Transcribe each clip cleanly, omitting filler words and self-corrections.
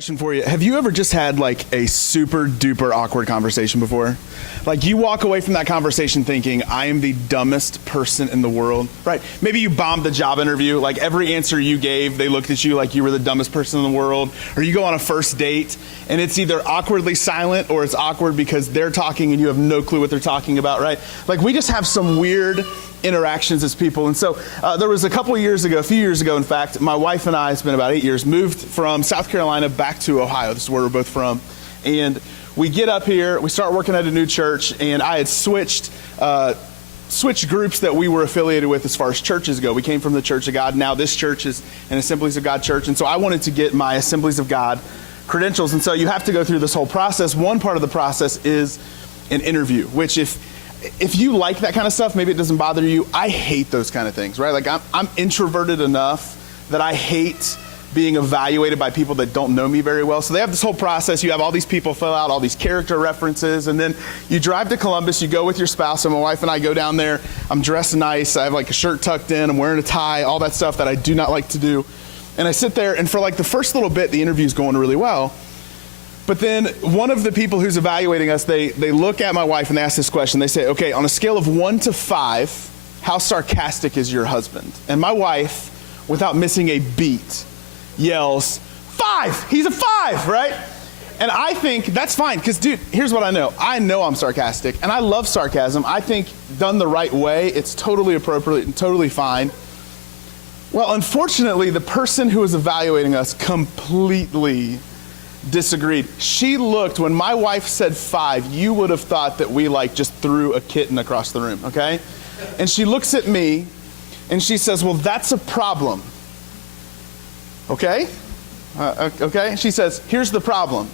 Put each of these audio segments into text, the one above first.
Question for you. Have you ever just had like a super duper awkward conversation before? Like you walk away from that conversation thinking, I am the dumbest person in the world, right? Maybe you bombed the job interview. Like every answer you gave, they looked at you like you were the dumbest person in the world. Or you go on a first date and it's either awkwardly silent or it's awkward because they're talking and you have no clue what they're talking about, right? Like we just have some weird interactions as people. And so there was a few years ago, in fact, my wife and I, it's been about 8 years, moved from South Carolina back to Ohio. This is where we're both from. And we get up here, we start working at a new church, and I had switched groups that we were affiliated with as far as churches go. We came from the Church of God. Now this church is an Assemblies of God church. And so I wanted to get my Assemblies of God credentials. And so you have to go through this whole process. One part of the process is an interview, which if you like that kind of stuff, maybe it doesn't bother you. I hate those kind of things, right? Like I'm introverted enough that I hate being evaluated by people that don't know me very well. So they have this whole process. You have all these people fill out all these character references, and then you drive to Columbus, you go with your spouse, and my wife and I go down there. I'm dressed nice. I have like a shirt tucked in. I'm wearing a tie, all that stuff that I do not like to do. And I sit there, and for like the first little bit, the interview's going really well. But then one of the people who's evaluating us, they look at my wife and they ask this question. They say, okay, on a scale of 1 to 5, how sarcastic is your husband? And my wife, without missing a beat, yells, 5! He's a 5, right? And I think that's fine, because dude, here's what I know. I know I'm sarcastic, and I love sarcasm. I think done the right way, it's totally appropriate and totally fine. Well, unfortunately, the person who was evaluating us completely disagreed. She looked, when my wife said 5, you would have thought that we like just threw a kitten across the room, okay? And she looks at me and she says, well, that's a problem. Okay? Okay? She says, here's the problem.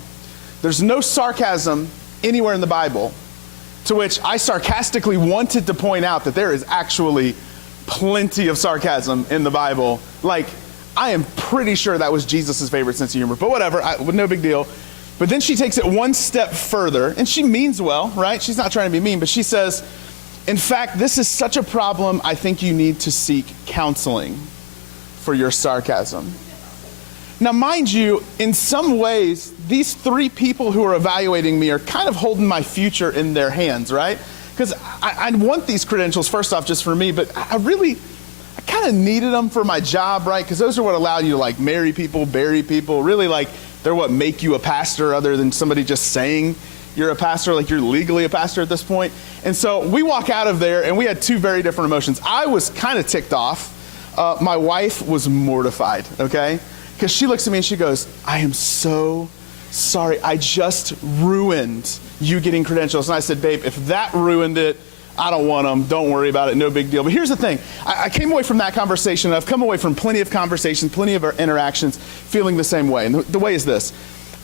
There's no sarcasm anywhere in the Bible, to which I sarcastically wanted to point out that there is actually plenty of sarcasm in the Bible. Like, I am pretty sure that was Jesus' favorite sense of humor, but whatever, no big deal. But then she takes it one step further, and she means well, right? She's not trying to be mean, but she says, in fact, this is such a problem, I think you need to seek counseling for your sarcasm. Now, mind you, in some ways, these 3 people who are evaluating me are kind of holding my future in their hands, right? Because I want these credentials, first off, just for me, but I kind of needed them for my job, right? Because those are what allow you to like marry people, bury people. Really, like they're what make you a pastor, other than somebody just saying you're a pastor, like you're legally a pastor at this point. And so we walk out of there and we had 2 very different emotions. I was kind of ticked off. My wife was mortified, okay? Because she looks at me and she goes, I am so sorry. I just ruined you getting credentials. And I said, babe, if that ruined it, I don't want them. Don't worry about it. No big deal. But here's the thing. I came away from that conversation. I've come away from plenty of conversations, plenty of interactions, feeling the same way. And the way is this.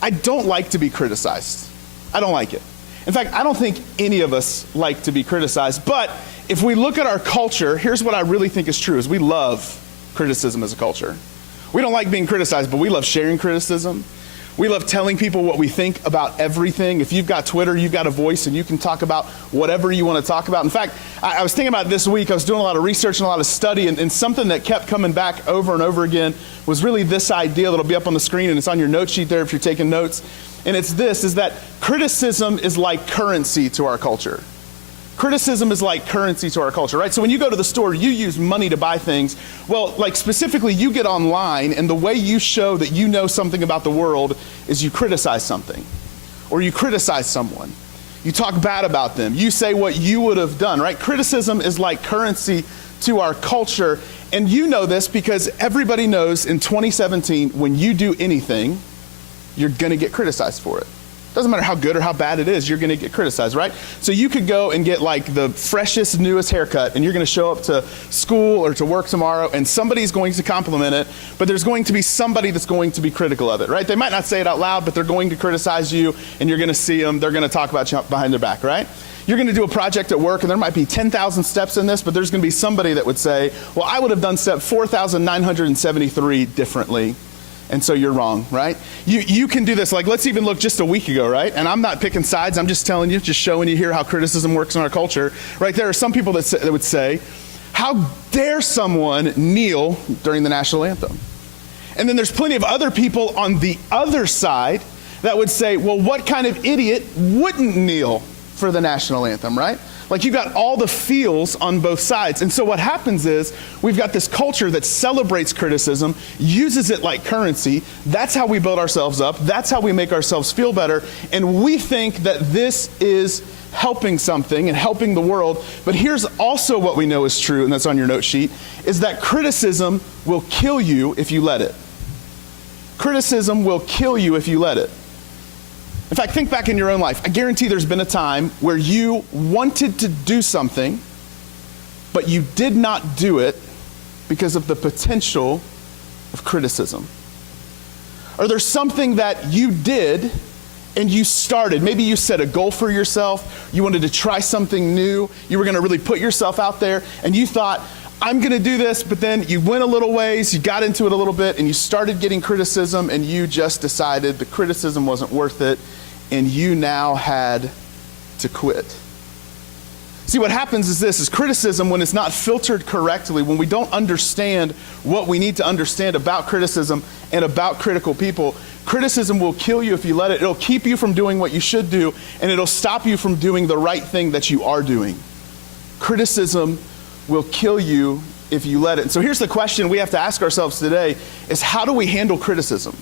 I don't like to be criticized. I don't like it. In fact, I don't think any of us like to be criticized. But if we look at our culture, here's what I really think is true, is we love criticism as a culture. We don't like being criticized, but we love sharing criticism. We love telling people what we think about everything. If you've got Twitter, you've got a voice, and you can talk about whatever you want to talk about. In fact, I was thinking about this week, I was doing a lot of research and a lot of study, and something that kept coming back over and over again was really this idea that'll be up on the screen, and it's on your note sheet there if you're taking notes. And it's this, is that criticism is like currency to our culture. Criticism is like currency to our culture, right? So when you go to the store, you use money to buy things. Well, like specifically, you get online, and the way you show that you know something about the world is you criticize something, or you criticize someone. You talk bad about them. You say what you would have done, right? Criticism is like currency to our culture, and you know this because everybody knows in 2017, when you do anything, you're gonna get criticized for it. Doesn't matter how good or how bad it is, you're gonna get criticized, right? So you could go and get like the freshest, newest haircut, and you're gonna show up to school or to work tomorrow, and somebody's going to compliment it, but there's going to be somebody that's going to be critical of it, right? They might not say it out loud, but they're going to criticize you, and you're gonna see them, they're gonna talk about you behind their back, right? You're gonna do a project at work, and there might be 10,000 steps in this, but there's gonna be somebody that would say, well, I would have done step 4,973 differently. And so you're wrong, right? You can do this. Like, let's even look just a week ago, right? And I'm not picking sides. I'm just telling you, just showing you here how criticism works in our culture, right? There are some people that would say, how dare someone kneel during the national anthem? And then there's plenty of other people on the other side that would say, well, what kind of idiot wouldn't kneel for the national anthem, right? Like, you got all the feels on both sides. And so what happens is we've got this culture that celebrates criticism, uses it like currency. That's how we build ourselves up. That's how we make ourselves feel better. And we think that this is helping something and helping the world. But here's also what we know is true, and that's on your note sheet, is that criticism will kill you if you let it. Criticism will kill you if you let it. In fact, think back in your own life. I guarantee there's been a time where you wanted to do something, but you did not do it because of the potential of criticism. Or there's something that you did and you started. Maybe you set a goal for yourself. You wanted to try something new. You were going to really put yourself out there, and you thought, I'm going to do this, but then you went a little ways, you got into it a little bit, and you started getting criticism, and you just decided the criticism wasn't worth it, and you now had to quit. See, what happens is this, is criticism, when it's not filtered correctly, when we don't understand what we need to understand about criticism and about critical people, criticism will kill you if you let it. It'll keep you from doing what you should do, and it'll stop you from doing the right thing that you are doing. Criticism will kill you if you let it. And so here's the question we have to ask ourselves today is, how do we handle criticism?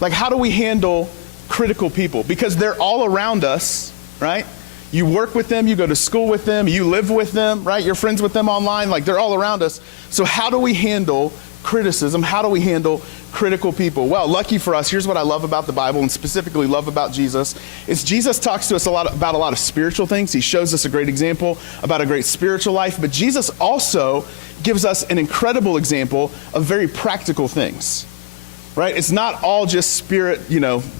Like, how do we handle critical people? Because they're all around us, right? You work with them, you go to school with them, you live with them, right? You're friends with them online, like they're all around us. So how do we handle criticism? How do we handle critical people? Well, lucky for us, here's what I love about the Bible, and specifically love about Jesus, is Jesus talks to us about a lot of spiritual things. He shows us a great example about a great spiritual life, but Jesus also gives us an incredible example of very practical things, right? It's not all just spirit,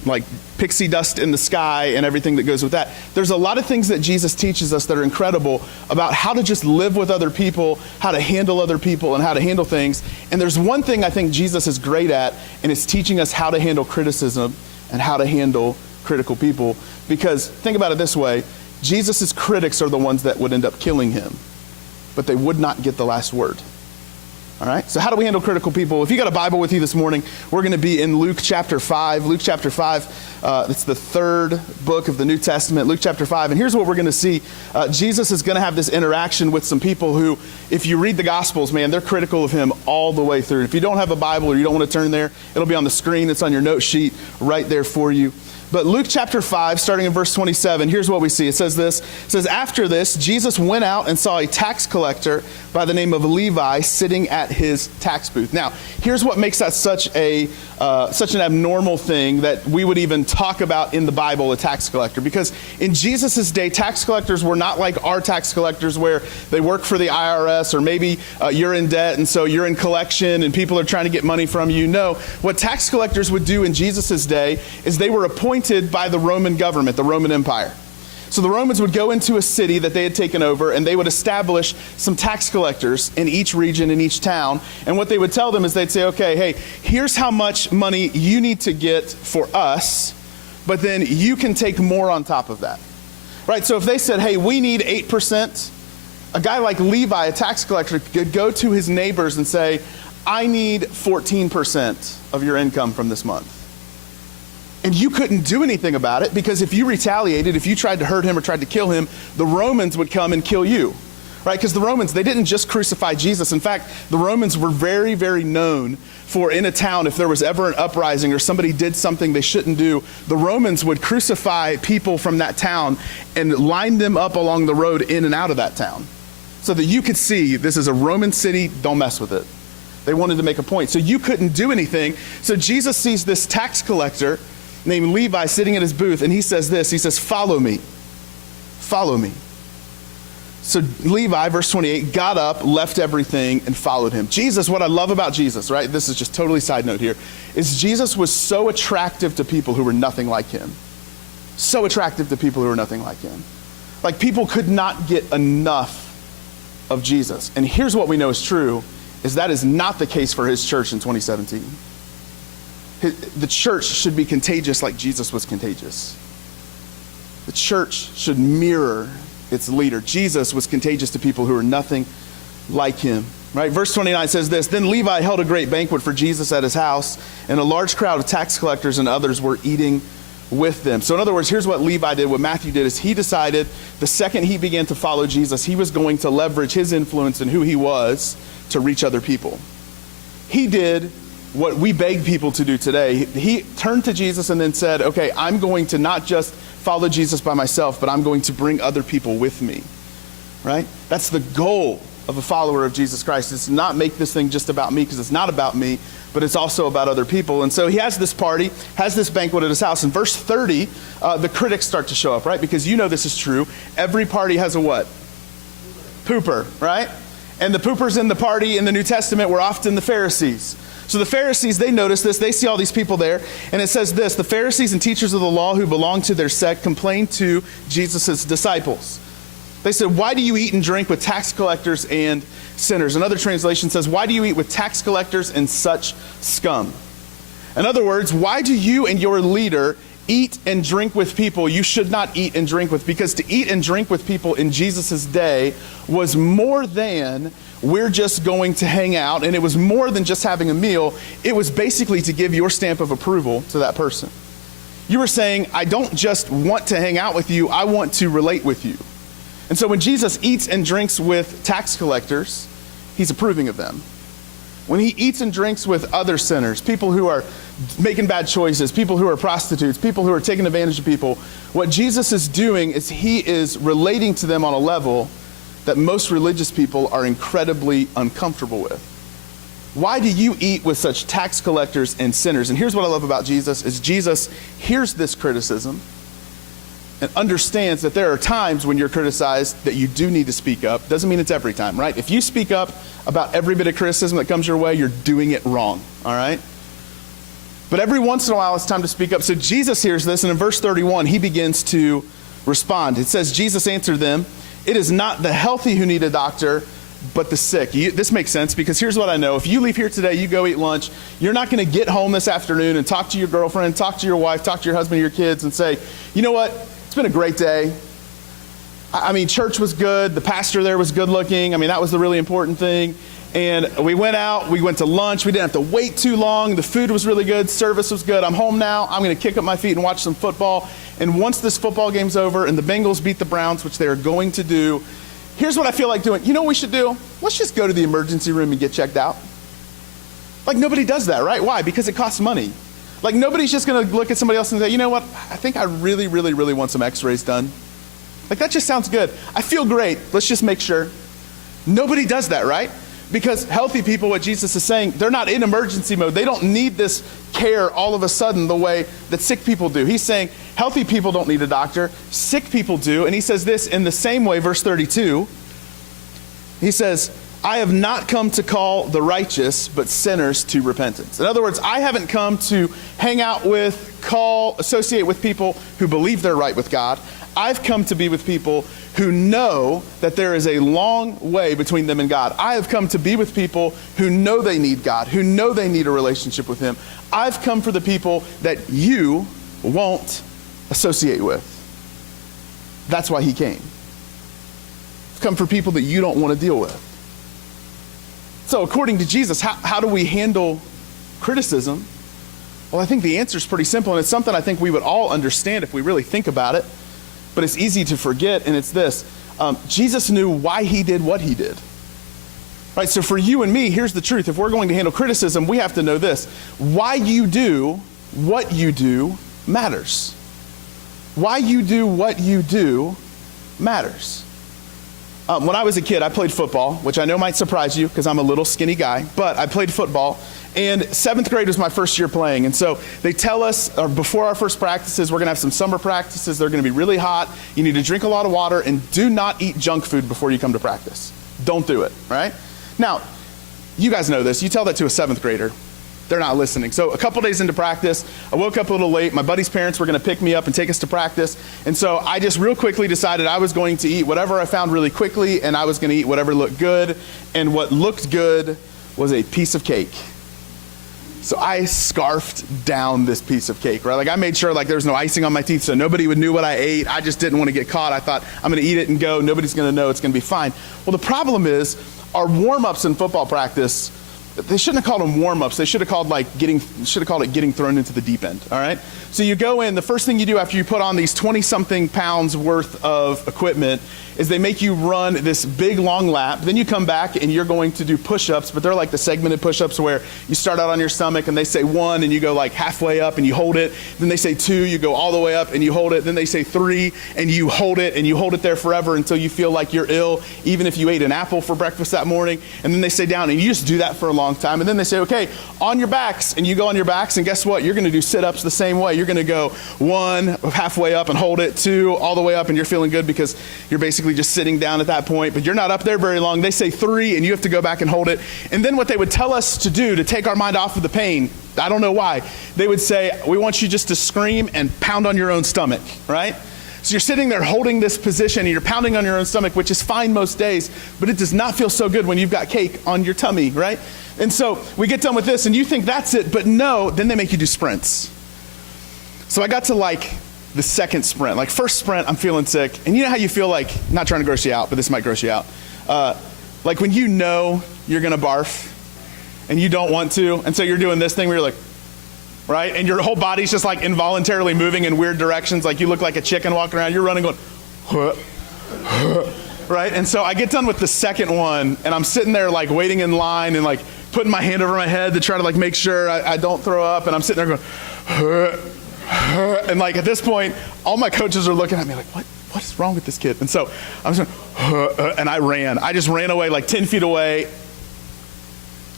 like pixie dust in the sky and everything that goes with that. There's a lot of things that Jesus teaches us that are incredible about how to just live with other people, how to handle other people, and how to handle things. And there's one thing I think Jesus is great at, and it's teaching us how to handle criticism and how to handle critical people. Because think about it this way, Jesus' critics are the ones that would end up killing him, but they would not get the last word. All right, so how do we handle critical people? If you got a Bible with you this morning, we're going to be in Luke chapter 5. Luke chapter 5, it's the third book of the New Testament, Luke chapter 5. And here's what we're going to see. Jesus is going to have this interaction with some people who, if you read the Gospels, man, they're critical of him all the way through. If you don't have a Bible or you don't want to turn there, it'll be on the screen. It's on your note sheet right there for you. But Luke chapter 5, starting in verse 27, here's what we see. It says this. It says, after this, Jesus went out and saw a tax collector by the name of Levi sitting at his tax booth. Now, here's what makes that such an abnormal thing that we would even talk about in the Bible, a tax collector. Because in Jesus' day, tax collectors were not like our tax collectors where they work for the IRS, or maybe you're in debt and so you're in collection and people are trying to get money from you. No, what tax collectors would do in Jesus' day is they were appointed by the Roman government, the Roman Empire. So the Romans would go into a city that they had taken over, and they would establish some tax collectors in each region, in each town. And what they would tell them is they'd say, okay, hey, here's how much money you need to get for us, but then you can take more on top of that. Right? So if they said, hey, we need 8%, a guy like Levi, a tax collector, could go to his neighbors and say, I need 14% of your income from this month. And you couldn't do anything about it, because if you retaliated, if you tried to hurt him or tried to kill him, the Romans would come and kill you, right? Because the Romans, they didn't just crucify Jesus. In fact, the Romans were very, very known for, in a town, if there was ever an uprising or somebody did something they shouldn't do, the Romans would crucify people from that town and line them up along the road in and out of that town, so that you could see this is a Roman city, don't mess with it. They wanted to make a point. So you couldn't do anything. So Jesus sees this tax collector named Levi sitting at his booth, and he says this, he says, follow me, follow me. So Levi, verse 28, got up, left everything, and followed him. Jesus, what I love about Jesus, right, this is just totally side note here, is Jesus was so attractive to people who were nothing like him. So attractive to people who were nothing like him. Like, people could not get enough of Jesus. And here's what we know is true, is that is not the case for his church in 2017. The church should be contagious like Jesus was contagious. The church should mirror its leader. Jesus was contagious to people who were nothing like him. Right? Verse 29 says this, then Levi held a great banquet for Jesus at his house, and a large crowd of tax collectors and others were eating with them. So in other words, here's what Levi did. What Matthew did is he decided the second he began to follow Jesus, he was going to leverage his influence and who he was to reach other people. He did what we beg people to do today. He turned to Jesus and then said, okay, I'm going to not just follow Jesus by myself, but I'm going to bring other people with me. Right? That's the goal of a follower of Jesus Christ. It's not make this thing just about me, because it's not about me, but it's also about other people. And so he has this party, has this banquet at his house. In verse 30, the critics start to show up, right? Because you know this is true. Every party has a what? Pooper, right? And the poopers in the party in the New Testament were often the Pharisees. So the Pharisees, they notice this. They see all these people there. And it says this, the Pharisees and teachers of the law who belonged to their sect complained to Jesus' disciples. They said, why do you eat and drink with tax collectors and sinners? Another translation says, why do you eat with tax collectors and such scum? In other words, why do you and your leader eat and drink with people you should not eat and drink with? Because to eat and drink with people in Jesus' day was more than we're just going to hang out, and it was more than just having a meal. It was basically to give your stamp of approval to that person. You were saying, I don't just want to hang out with you, I want to relate with you. And so when Jesus eats and drinks with tax collectors, he's approving of them. When he eats and drinks with other sinners, people who are making bad choices, people who are prostitutes, people who are taking advantage of people, what Jesus is doing is he is relating to them on a level that most religious people are incredibly uncomfortable with. Why do you eat with such tax collectors and sinners? And here's what I love about Jesus is Jesus hears this criticism and understands that there are times when you're criticized that you do need to speak up. Doesn't mean it's every time, right? If you speak up about every bit of criticism that comes your way, you're doing it wrong, all right? But every once in a while, it's time to speak up. So Jesus hears this, and in verse 31, he begins to respond. It says, Jesus answered them, it is not the healthy who need a doctor, but the sick. This makes sense, because here's what I know. If you leave here today, you go eat lunch, you're not going to get home this afternoon and talk to your girlfriend, talk to your wife, talk to your husband, your kids, and say, you know what? It's been a great day. I mean, church was good. The pastor there was good looking. I mean, that was the really important thing. And we went out. We went to lunch. We didn't have to wait too long. The food was really good. Service was good. I'm home now. I'm going to kick up my feet and watch some football. And once this football game's over and the Bengals beat the Browns, which they are going to do, here's what I feel like doing. You know what we should do? Let's just go to the emergency room and get checked out. Like, nobody does that, right? Why? Because it costs money. Like, nobody's just going to look at somebody else and say, you know what? I think I really, really, really want some x-rays done. Like, that just sounds good. I feel great. Let's just make sure. Nobody does that, right? Because healthy people, what Jesus is saying, they're not in emergency mode. They don't need this care all of a sudden the way that sick people do. He's saying healthy people don't need a doctor. Sick people do. And he says this in the same way, verse 32. He says, I have not come to call the righteous, but sinners to repentance. In other words, I haven't come to hang out with, associate with people who believe they're right with God. I've come to be with people who know that there is a long way between them and God. I have come to be with people who know they need God, who know they need a relationship with him. I've come for the people that you won't associate with. That's why he came. I've come for people that you don't want to deal with. So according to Jesus, how do we handle criticism? Well, I think the answer is pretty simple, and it's something I think we would all understand if we really think about it, but it's easy to forget, and it's this. Jesus knew why he did what he did. Right, so for you and me, here's the truth. If we're going to handle criticism, we have to know this. Why you do what you do matters. Why you do what you do matters. When I was a kid, I played football, which I know might surprise you because I'm a little skinny guy, but I played football. And 7th grade was my first year playing. And so they tell us before our first practices, we're going to have some summer practices. They're going to be really hot. You need to drink a lot of water and do not eat junk food before you come to practice. Don't do it, right? Now, you guys know this. You tell that to a 7th grader. They're not listening. So a couple days into practice, I woke up a little late. My buddy's parents were going to pick me up and take us to practice. And so I just real quickly decided I was going to eat whatever I found really quickly, and I was going to eat whatever looked good. And what looked good was a piece of cake. So I scarfed down this piece of cake, right? Like I made sure like there was no icing on my teeth so nobody would know what I ate. I just didn't want to get caught. I thought I'm going to eat it and go. Nobody's going to know. It's going to be fine. Well, the problem is our warm-ups in football practice, they shouldn't have called them warm-ups. They should have called it getting thrown into the deep end, all right? So you go in, the first thing you do after you put on these 20-something pounds worth of equipment is they make you run this big long lap. Then you come back and you're going to do push-ups, but they're like the segmented push-ups where you start out on your stomach and they say 1 and you go like halfway up and you hold it. Then they say 2, you go all the way up and you hold it. Then they say 3 and you hold it there forever until you feel like you're ill, even if you ate an apple for breakfast that morning. And then they say down and you just do that for a long time. And then they say, okay, on your backs, and you go on your backs, and guess what? You're gonna do sit-ups the same way. You're gonna go 1 halfway up and hold it, 2 all the way up, and you're feeling good because you're basically just sitting down at that point, but you're not up there very long. They say 3 and you have to go back and hold it. And then what they would tell us to do to take our mind off of the pain, I don't know why, they would say, we want you just to scream and pound on your own stomach, right? So you're sitting there holding this position and you're pounding on your own stomach, which is fine most days, but it does not feel so good when you've got cake on your tummy, right? And so we get done with this and you think that's it, but no, then they make you do sprints. So I got to like the second sprint. Like first sprint, I'm feeling sick. And you know how you feel like, not trying to gross you out, but this might gross you out. Like when you know you're gonna barf and you don't want to, and so you're doing this thing where you're like, right? And your whole body's just like involuntarily moving in weird directions. Like you look like a chicken walking around, you're running going, huh, huh, right? And so I get done with the second one and I'm sitting there like waiting in line and like putting my hand over my head to try to like make sure I don't throw up. And I'm sitting there going, huh. And like at this point, all my coaches are looking at me like, what is wrong with this kid? And so I was going, and I ran. I just ran away like 10 feet away,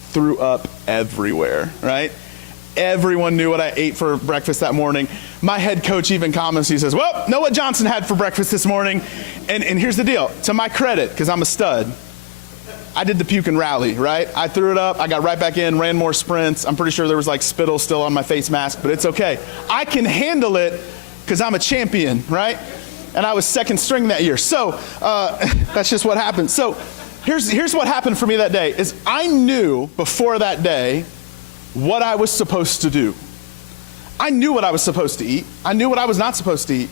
threw up everywhere, right? Everyone knew what I ate for breakfast that morning. My head coach even comments, he says, well, know what Johnson had for breakfast this morning? And here's the deal, to my credit, because I'm a stud, I did the puke and rally, right? I threw it up, I got right back in, ran more sprints. I'm pretty sure there was like spittle still on my face mask, but it's okay. I can handle it because I'm a champion, right? And I was second string that year. So that's just what happened. So here's what happened for me that day, is I knew before that day what I was supposed to do. I knew what I was supposed to eat. I knew what I was not supposed to eat.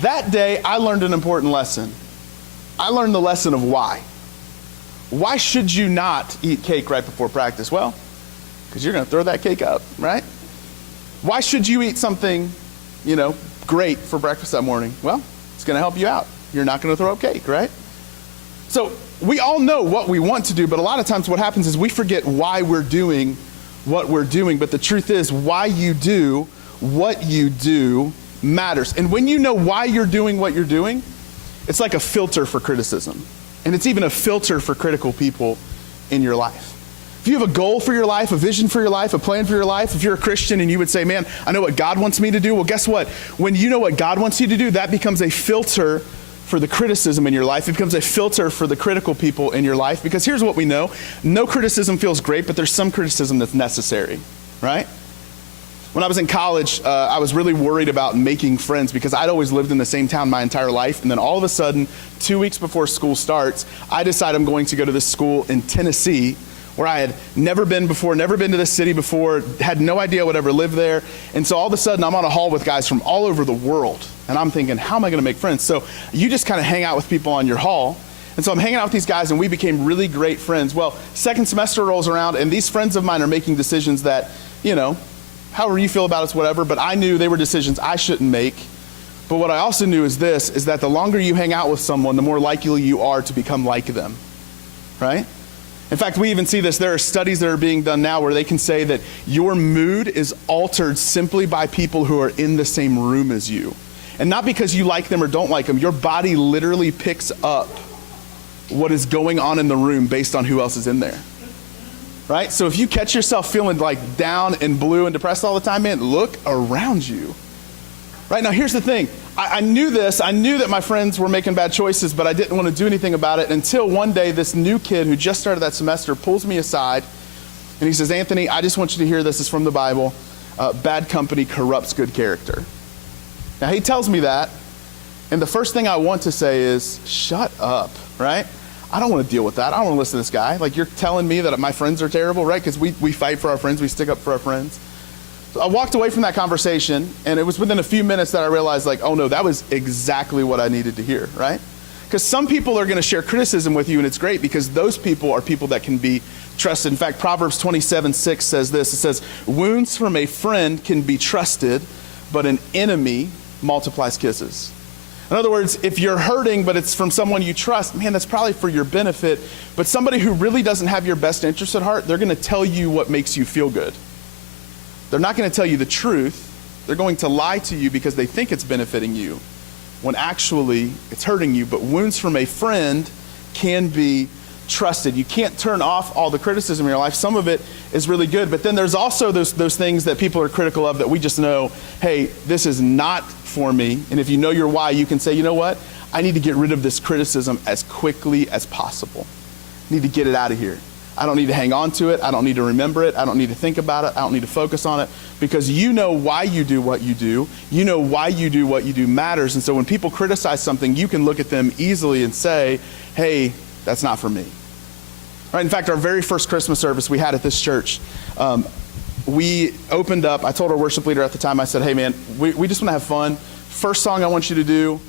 That day, I learned an important lesson. I learned the lesson of why. Why should you not eat cake right before practice? Well, because you're going to throw that cake up, right? Why should you eat something, great for breakfast that morning? Well, it's going to help you out. You're not going to throw up cake, right? So we all know what we want to do, but a lot of times what happens is we forget why we're doing what we're doing. But the truth is, why you do what you do matters. And when you know why you're doing what you're doing, it's like a filter for criticism. And it's even a filter for critical people in your life. If you have a goal for your life, a vision for your life, a plan for your life, if you're a Christian and you would say, man, I know what God wants me to do. Well, guess what? When you know what God wants you to do, that becomes a filter for the criticism in your life. It becomes a filter for the critical people in your life. Because here's what we know. No criticism feels great, but there's some criticism that's necessary, right? When I was in college, I was really worried about making friends because I'd always lived in the same town my entire life. And then all of a sudden, 2 weeks before school starts, I decide I'm going to go to this school in Tennessee where I had never been before, never been to this city before, had no idea I would ever live there. And so all of a sudden, I'm on a hall with guys from all over the world. And I'm thinking, how am I going to make friends? So you just kind of hang out with people on your hall. And so I'm hanging out with these guys, and we became really great friends. Well, second semester rolls around, and these friends of mine are making decisions that, however you feel about it's whatever, but I knew they were decisions I shouldn't make. But what I also knew is this, is that the longer you hang out with someone, the more likely you are to become like them, right? In fact, we even see this. There are studies that are being done now where they can say that your mood is altered simply by people who are in the same room as you. And not because you like them or don't like them. Your body literally picks up what is going on in the room based on who else is in there. Right? So if you catch yourself feeling like down and blue and depressed all the time, man, look around you. Right? Now, here's the thing. I knew this. I knew that my friends were making bad choices, but I didn't want to do anything about it until one day this new kid who just started that semester pulls me aside and he says, Anthony, I just want you to hear this. It's from the Bible. Bad company corrupts good character. Now, he tells me that, and the first thing I want to say is, shut up, right? I don't want to deal with that. I don't want to listen to this guy. Like, you're telling me that my friends are terrible, right? Because we fight for our friends. We stick up for our friends. So I walked away from that conversation, and it was within a few minutes that I realized, like, oh no, that was exactly what I needed to hear, right? Because some people are going to share criticism with you, and it's great because those people are people that can be trusted. In fact, Proverbs 27:6 says this. It says, wounds from a friend can be trusted, but an enemy multiplies kisses. In other words, if you're hurting, but it's from someone you trust, man, that's probably for your benefit. But somebody who really doesn't have your best interest at heart, they're going to tell you what makes you feel good. They're not going to tell you the truth. They're going to lie to you because they think it's benefiting you, when actually it's hurting you. But wounds from a friend can be trusted. You can't turn off all the criticism in your life. Some of it is really good, but then there's also those things that people are critical of that we just know, hey, this is not for me. And if you know your why, you can say, you know what? I need to get rid of this criticism as quickly as possible. I need to get it out of here. I don't need to hang on to it. I don't need to remember it. I don't need to think about it. I don't need to focus on it, because you know why you do what you do. You know why you do what you do matters. And so when people criticize something, you can look at them easily and say, hey, that's not for me. Right? In fact, our very first Christmas service we had at this church, we opened up. I told our worship leader at the time, I said, hey man, we just want to have fun. First song I want you to do,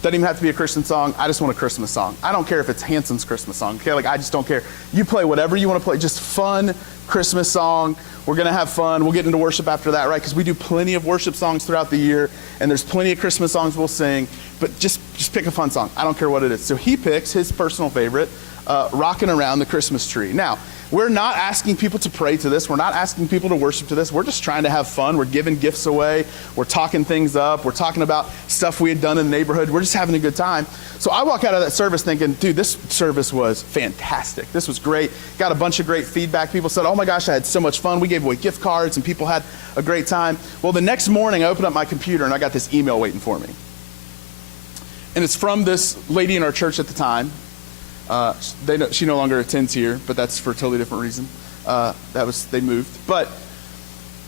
doesn't even have to be a Christian song. I just want a Christmas song. I don't care if it's Hanson's Christmas song. Okay, like I just don't care. You play whatever you want to play, just fun Christmas song. We're going to have fun. We'll get into worship after that, right? Because we do plenty of worship songs throughout the year, and there's plenty of Christmas songs we'll sing, but just pick a fun song. I don't care what it is. So he picks his personal favorite, Rocking Around the Christmas Tree. Now, we're not asking people to pray to this. We're not asking people to worship to this. We're just trying to have fun. We're giving gifts away. We're talking things up. We're talking about stuff we had done in the neighborhood. We're just having a good time. So I walk out of that service thinking, dude, this service was fantastic. This was great. Got a bunch of great feedback. People said, oh my gosh, I had so much fun. We gave away gift cards and people had a great time. Well, the next morning I opened up my computer and I got this email waiting for me. And it's from this lady in our church at the time. She no longer attends here, but that's for a totally different reason. They moved. But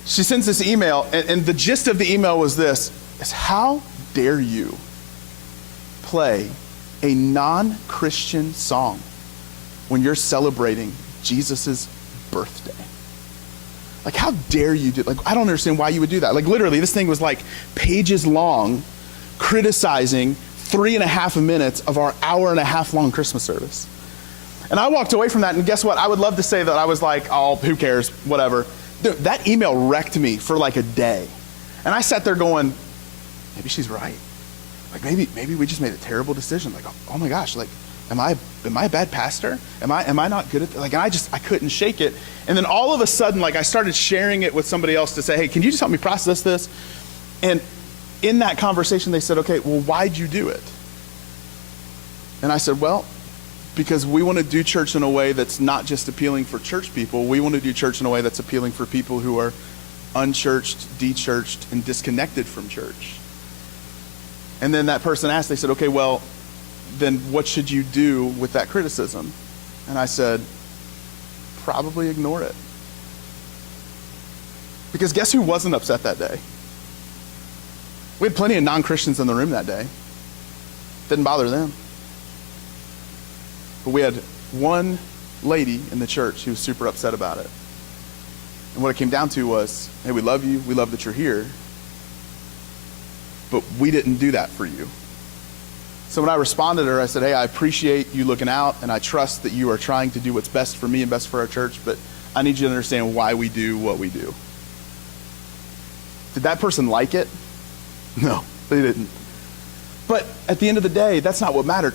she sends this email, and the gist of the email was this, is how dare you play a non-Christian song when you're celebrating Jesus' birthday? Like, how dare you do, like, I don't understand why you would do that. Like, literally, this thing was like pages long, criticizing 3.5 minutes of our 1.5 hour long Christmas service. And I walked away from that, and guess what? I would love to say that I was like, oh, who cares, whatever. Dude, that email wrecked me for like a day. And I sat there going, maybe she's right. Like maybe we just made a terrible decision. Like, oh my gosh, like, am I a bad pastor? Am I not good at that? Like, and I couldn't shake it. And then all of a sudden, like, I started sharing it with somebody else to say, hey, can you just help me process this? And in that conversation, they said, okay, well, why'd you do it? And I said, well, because we want to do church in a way that's not just appealing for church people. We want to do church in a way that's appealing for people who are unchurched, de-churched, and disconnected from church. And then that person asked, they said, okay, well, then what should you do with that criticism? And I said, probably ignore it. Because guess who wasn't upset that day? We had plenty of non-Christians in the room that day. Didn't bother them. But we had one lady in the church who was super upset about it. And what it came down to was, hey, we love you. We love that you're here. But we didn't do that for you. So when I responded to her, I said, hey, I appreciate you looking out, and I trust that you are trying to do what's best for me and best for our church, but I need you to understand why we do what we do. Did that person like it? No, they didn't. But at the end of the day, that's not what mattered.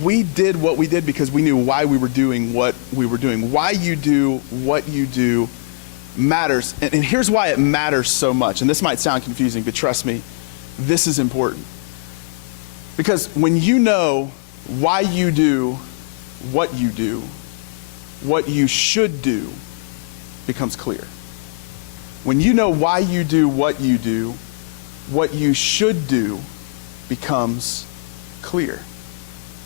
We did what we did because we knew why we were doing what we were doing. Why you do what you do matters. And here's why it matters so much. And this might sound confusing, but trust me, this is important. Because when you know why you do, what you should do becomes clear. When you know why you do, what you should do becomes clear.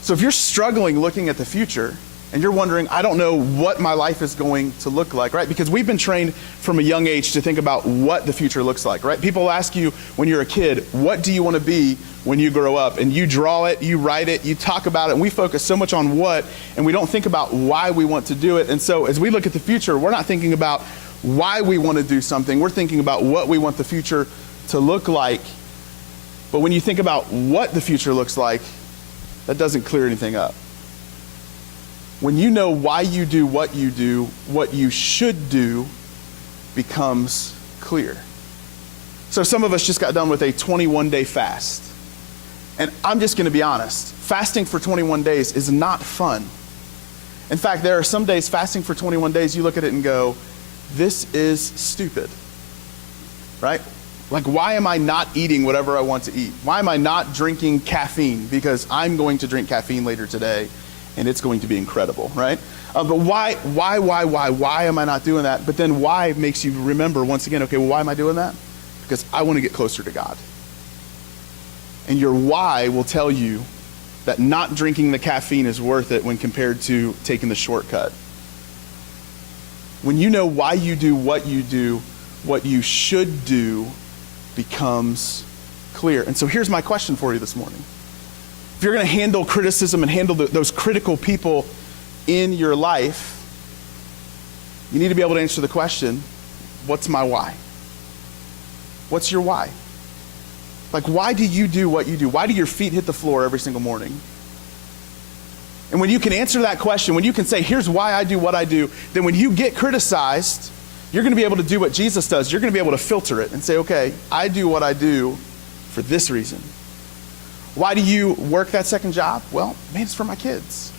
So if you're struggling looking at the future, And you're wondering, I don't know what my life is going to look like, right? Because we've been trained from a young age to think about what the future looks like, right? People ask you when you're a kid, what do you want to be when you grow up? And you draw it, you write it, you talk about it, and we focus so much on what, and we don't think about why we want to do it. And so as we look at the future, we're not thinking about why we want to do something. We're thinking about what we want the future to look like. But when you think about what the future looks like, that doesn't clear anything up. When you know why you do, what you should do becomes clear. So some of us just got done with a 21-day fast. And I'm just going to be honest, fasting for 21 days is not fun. In fact, there are some days fasting for 21 days, you look at it and go, this is stupid, right? Like, why am I not eating whatever I want to eat? Why am I not drinking caffeine? Because I'm going to drink caffeine later today, and it's going to be incredible, right? But why am I not doing that? But then why makes you remember once again, okay, well, why am I doing that? Because I want to get closer to God. And your why will tell you that not drinking the caffeine is worth it when compared to taking the shortcut. When you know why you do, what you should do becomes clear. And so here's my question for you this morning. If you're going to handle criticism and handle those critical people in your life, you need to be able to answer the question, what's my why? What's your why? Like, why do you do what you do? Why do your feet hit the floor every single morning? And when you can answer that question, when you can say, here's why I do what I do, then when you get criticized, you're going to be able to do what Jesus does. You're going to be able to filter it and say, okay, I do what I do for this reason. Why do you work that second job? Well, man, it's for my kids.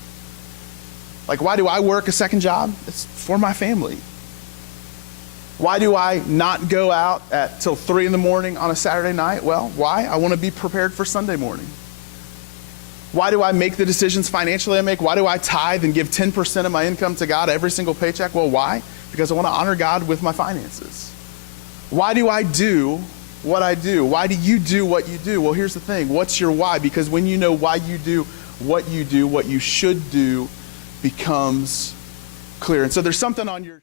Like, why do I work a second job? It's for my family. Why do I not go out till 3 in the morning on a Saturday night? Well, why? I want to be prepared for Sunday morning. Why do I make the decisions financially I make? Why do I tithe and give 10% of my income to God every single paycheck? Well, why? Because I want to honor God with my finances. Why do I do what I do? Why do you do what you do? Well, here's the thing. What's your why? Because when you know why you do, what you should do becomes clear. And so there's something on your